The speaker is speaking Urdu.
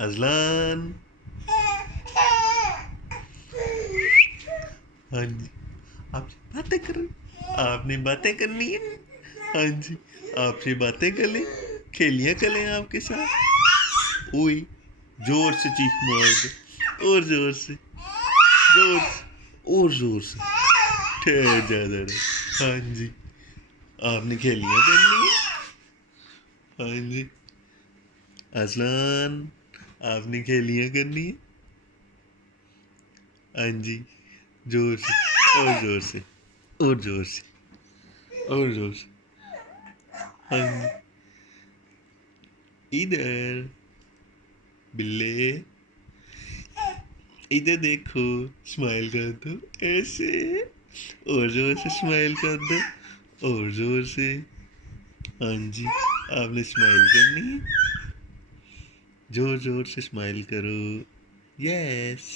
اذلان. ہاں جی آپ سے باتیں کر رہے، آپ نے باتیں کرنی ہے. ہاں جی آپ سے باتیں کر لیں، کھیلیاں کر لیں آپ کے ساتھ. اوئی زور سے چیخ مار دو، اور زور سے، زور سے، اور زور سے. ٹھہر جا ذرا. ہاں جی آپ نے کھیلیاں کرنی ہے. ہاں جی اذلان آپ نے کھیلیاں کرنی ہے. ہاں جی زور سے، اور زور سے، اور زور سے، اور زور سے. ہاں جی ادھر بلے، ادھر دیکھو، اسمائل کر دو ایسے، اور زور سے اسمائل کر دو، اور زور سے. ہاں جی آپ نے اسمائل کرنی ہے، زور زور سے اسمائل کرو. یس